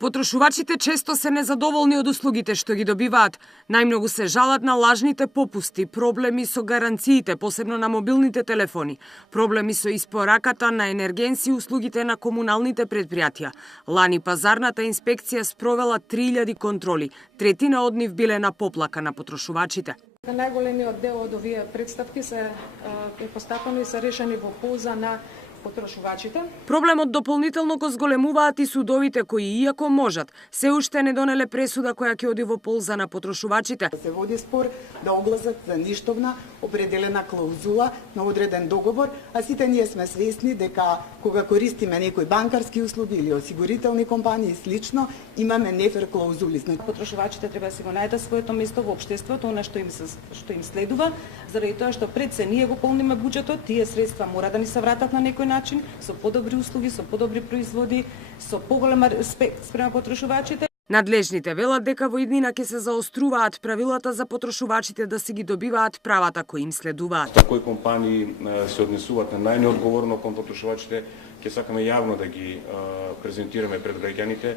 Потрошувачите често се незадоволни од услугите што ги добиваат. Најмногу се жалат на лажните попусти, проблеми со гаранциите, посебно на мобилните телефони, проблеми со испораката на енергенси и услугите на комуналните предпријатија. Лани пазарната инспекција спровела 3000 контроли, третина од нив биле на поплака на потрошувачите. Најголемиот дел од овие представки се постапени и се решени во полза на потрошувачите. Проблемот дополнително го зголемуваат и судовите кои, иако можат, се уште не донеле пресуда која ќе оди во полза на потрошувачите. Се води спор да огласат за ништовна определена клаузула на одреден договор, а сите ние сме свесни дека кога користиме некои банкарски услуги или осигурителни компании и слично, имаме нефер клаузули. Потрошувачите треба да си го најдат своето место во општеството, она што им следува, заради тоа што пред се ние го полниме буџетот, тие средства мора да ни се вратат на некој начин, со подобри услуги, со подобри производи, со поголема респект спрема потрошувачите. Надлежните велат дека во иднина ќе се заоструваат правилата за потрошувачите да си ги добиваат правата кои им следуваат. Кои компании се однесуваат на најнеодговорно кон потрошувачите, ќе сакаме јавно да ги презентираме пред граѓаните.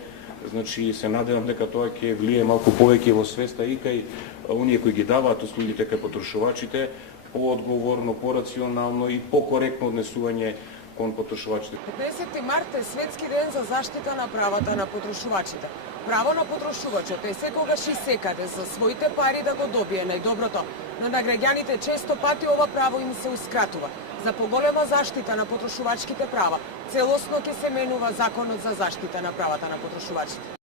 Значи се надевам дека тоа ќе влие малку повеќе во свеста и кај оние кои ги даваат услугите кај потрошувачите, поодговорно, порационално и покоректно однесување кон потрошувачите. 15 март е светски ден за заштита на правата на потрошувачите. Право на потрошувачот е секогаш и секаде за своите пари да го добие најдоброто, но на граѓаните често пати ова право им сеускратува. За поголема заштита на потрошувачките права, целосно ќе се менува Законот за заштита на правата на потрошувачите.